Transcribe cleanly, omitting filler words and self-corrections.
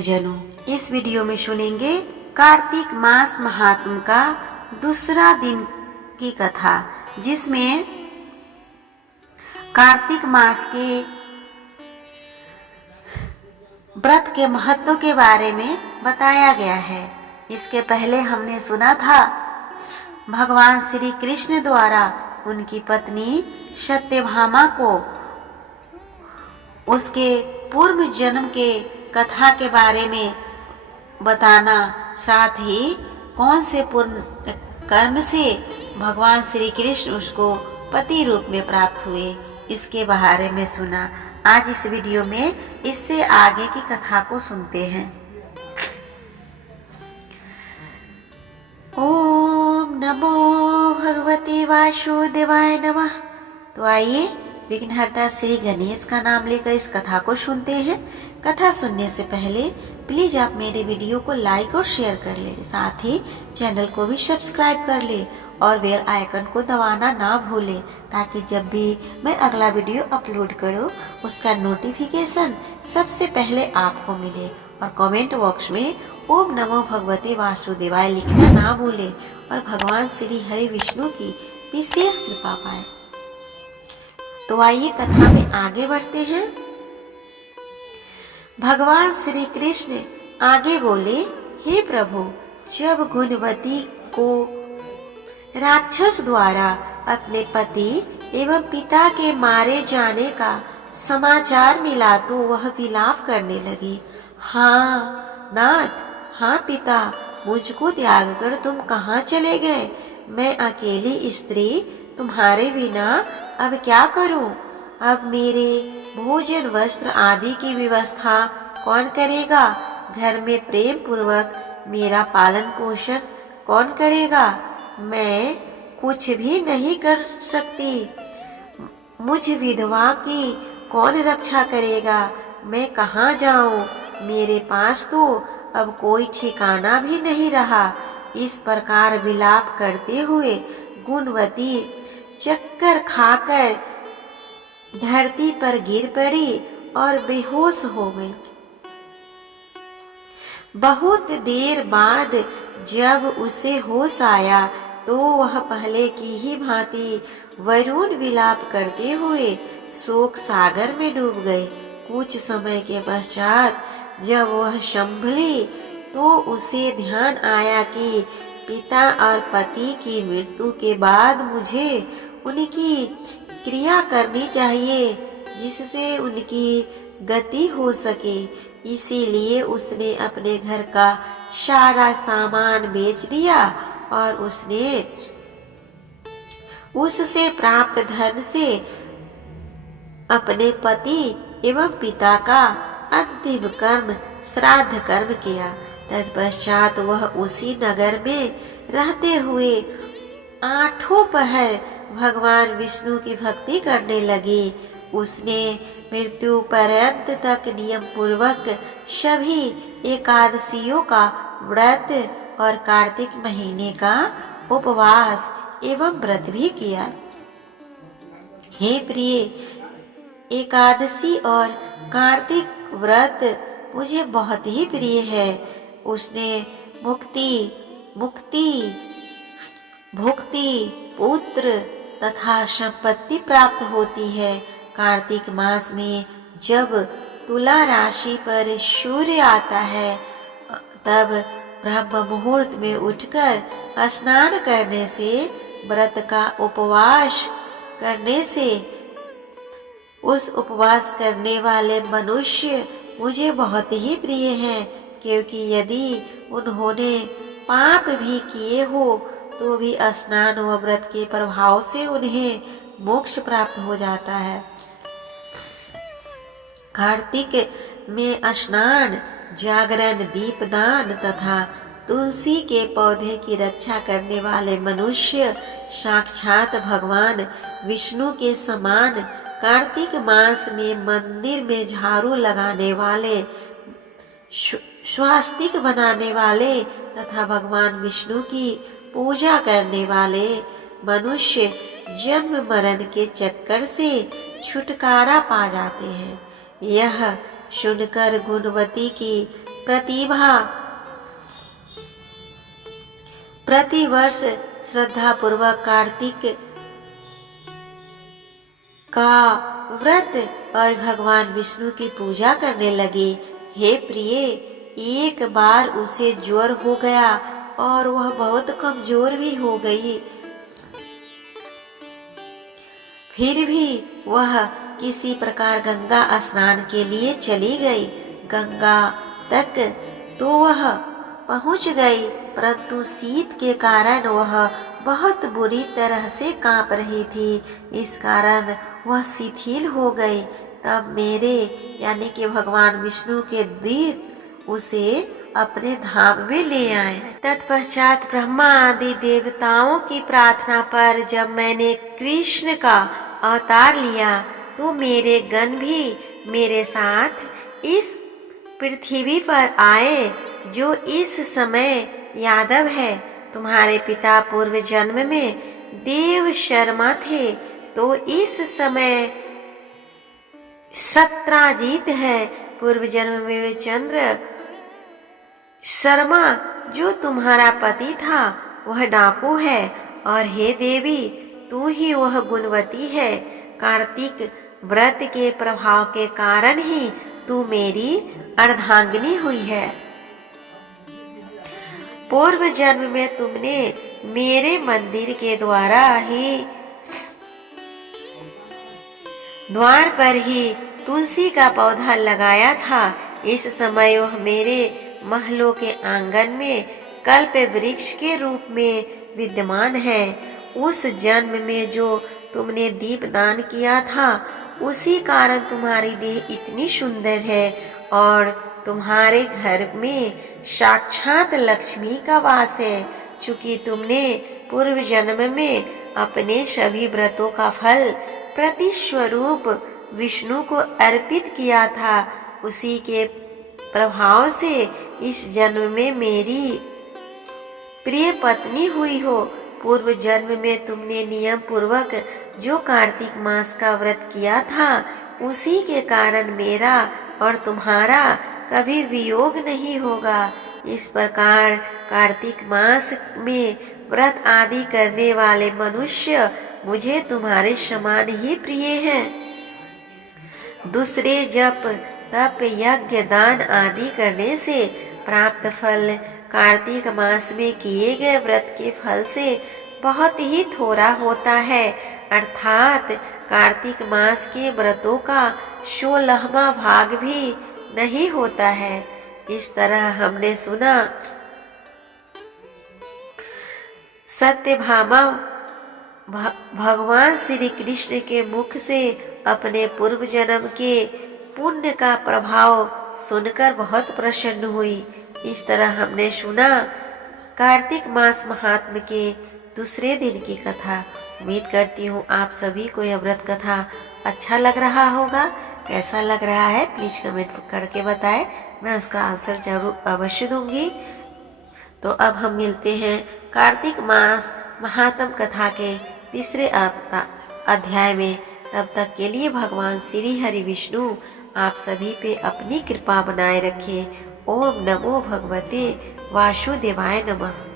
जनों, इस वीडियो में सुनेंगे कार्तिक मास महात्म का दूसरा दिन की कथा, जिसमें कार्तिक मास के व्रत के महत्व के बारे में बताया गया है। इसके पहले हमने सुना था भगवान श्री कृष्ण द्वारा उनकी पत्नी सत्यभामा को उसके पूर्व जन्म के कथा के बारे में बताना, साथ ही कौन से पुण्य कर्म से भगवान श्री कृष्ण उसको पति रूप में प्राप्त हुए, इसके बारे में सुना। आज इस वीडियो में इससे आगे की कथा को सुनते हैं। ओम नमो भगवते वासुदेवाय नमः। तो आइए विघ्नहर्ता श्री गणेश का नाम लेकर इस कथा को सुनते हैं। कथा सुनने से पहले प्लीज आप मेरे वीडियो को लाइक और शेयर कर ले, साथ ही चैनल को भी सब्सक्राइब कर ले और बेल आइकन को दबाना ना भूले, ताकि जब भी मैं अगला वीडियो अपलोड करूं उसका नोटिफिकेशन सबसे पहले आपको मिले। और कमेंट बॉक्स में ओम नमो भगवते वासुदेवाय लिखना ना भूले और भगवान श्री हरि विष्णु की विशेष कृपा पाए। तो आइए कथा में आगे बढ़ते हैं। भगवान श्री कृष्ण आगे बोले, हे प्रभु, जब गुणवती को राक्षस द्वारा अपने पति एवं पिता के मारे जाने का समाचार मिला तो वह विलाप करने लगी। हाँ नाथ, हाँ पिता, मुझको त्याग कर तुम कहाँ चले गए? मैं अकेली स्त्री तुम्हारे बिना अब क्या करूं? अब मेरे भोजन वस्त्र आदि की व्यवस्था कौन करेगा? घर में प्रेम पूर्वक मेरा पालन पोषण कौन करेगा? मैं कुछ भी नहीं कर सकती। मुझ विधवा की कौन रक्षा करेगा? मैं कहाँ जाऊं? मेरे पास तो अब कोई ठिकाना भी नहीं रहा। इस प्रकार विलाप करते हुए गुणवती चक्कर खाकर धरती पर गिर पड़ी और बेहोश हो गई। बहुत देर बाद जब उसे होश आया तो वह पहले की ही भांति वरुण विलाप करते हुए शोक सागर में डूब गए। कुछ समय के पश्चात जब वह संभली तो उसे ध्यान आया कि पिता और पति की मृत्यु के बाद मुझे उनकी क्रिया करनी चाहिए, जिससे उनकी गति हो सके। इसीलिए उसने अपने घर का सारा सामान बेच दिया और उसने उससे प्राप्त धन से अपने पति एवं पिता का अंतिम कर्म श्राद्ध कर्म किया। तत्पश्चात वह उसी नगर में रहते हुए 8 पहर भगवान विष्णु की भक्ति करने लगी। उसने मृत्यु पर्यंत तक नियम पूर्वक सभी एकादशियों का व्रत और कार्तिक महीने का उपवास एवं व्रत भी किया। हे प्रिय, एकादशी और कार्तिक व्रत मुझे बहुत ही प्रिय है। उसने मुक्ति, भुक्ति, पुत्र तथा संपत्ति प्राप्त होती है। कार्तिक मास में जब तुला राशि पर सूर्य आता है तब ब्रह्म मुहूर्त में उठकर स्नान करने से, व्रत का उपवास करने से उस उपवास करने वाले मनुष्य मुझे बहुत ही प्रिय हैं, क्योंकि यदि उन्होंने पाप भी किए हो तो भी स्नान व व्रत के प्रभाव से उन्हें मोक्ष प्राप्त हो जाता है। कार्तिक में स्नान, जागरण, दीपदान तथा तुलसी के पौधे की रक्षा करने वाले मनुष्य साक्षात भगवान विष्णु के समान। कार्तिक मास में मंदिर में झाड़ू लगाने वाले, स्वास्तिक बनाने वाले तथा भगवान विष्णु की पूजा करने वाले मनुष्य जन्म मरण के चक्कर से छुटकारा पा जाते हैं। यह सुनकर गुणवती की प्रतिभा प्रतिवर्ष श्रद्धा पूर्वक कार्तिक का व्रत और भगवान विष्णु की पूजा करने लगे। हे प्रिय, एक बार उसे ज्वर हो गया और वह बहुत कमजोर भी हो गई। फिर भी वह किसी प्रकार गंगा स्नान के लिए चली गई। गंगा तक तो वह पहुंच गई, परंतु शीत के कारण वह बहुत बुरी तरह से कांप रही थी। इस कारण वह शिथिल हो गई। तब मेरे यानी कि भगवान विष्णु के दूत उसे अपने धाम में ले आए। तत्पश्चात ब्रह्मा आदि देवताओं की प्रार्थना पर जब मैंने कृष्ण का अवतार लिया तो मेरे गण भी मेरे साथ इस पृथ्वी पर आए। जो इस समय यादव है, तुम्हारे पिता पूर्व जन्म में देव शर्मा थे, तो इस समय सत्राजीत है। पूर्व जन्म में वे चंद्र शर्मा जो तुम्हारा पति था वह डाकू है। और हे देवी, तू ही वह गुणवती है। कार्तिक व्रत के प्रभाव के कारण ही तू मेरी अर्धांगिनी हुई है। पूर्व जन्म में तुमने मेरे मंदिर के द्वार पर ही तुलसी का पौधा लगाया था। इस समय वह मेरे महलों के आंगन में कल्प वृक्ष के रूप में विद्यमान है। उस जन्म में जो तुमने दीप दान किया था, उसी कारण तुम्हारी देह इतनी सुंदर है और तुम्हारे घर में साक्षात लक्ष्मी का वास है। चूंकि तुमने पूर्व जन्म में अपने सभी व्रतों का फल प्रतिस्वरूप विष्णु को अर्पित किया था, उसी के प्रभाव से इस जन्म में मेरी प्रिय पत्नी हुई हो। पूर्व जन्म में तुमने नियम पूर्वक जो कार्तिक मास का व्रत किया था, उसी के कारण मेरा और तुम्हारा कभी वियोग नहीं होगा। इस प्रकार कार्तिक मास में व्रत आदि करने वाले मनुष्य मुझे तुम्हारे समान ही प्रिय हैं। दूसरे जप तप यज्ञ दान आदि करने से प्राप्त फल कार्तिक मास में किए गए व्रत के फल से बहुत ही थोड़ा होता है। अर्थात कार्तिक मास के व्रतों का 16वां भाग भी नहीं होता है। इस तरह हमने सुना सत्यभामा भगवान श्री कृष्ण के मुख से अपने पूर्व जन्म के पुण्य का प्रभाव सुनकर बहुत प्रसन्न हुई। इस तरह हमने सुना कार्तिक मास महात्म के दूसरे दिन की कथा। उम्मीद करती हूँ आप सभी को यह व्रत कथा अच्छा लग रहा होगा। कैसा लग रहा है प्लीज कमेंट करके बताएं, मैं उसका आंसर जरूर अवश्य दूंगी। तो अब हम मिलते हैं कार्तिक मास महात्म कथा के तीसरे अध्याय में। तब तक के लिए भगवान श्री हरि विष्णु आप सभी पे अपनी कृपा बनाए रखे। ओम नमो भगवते वासुदेवाय नमः।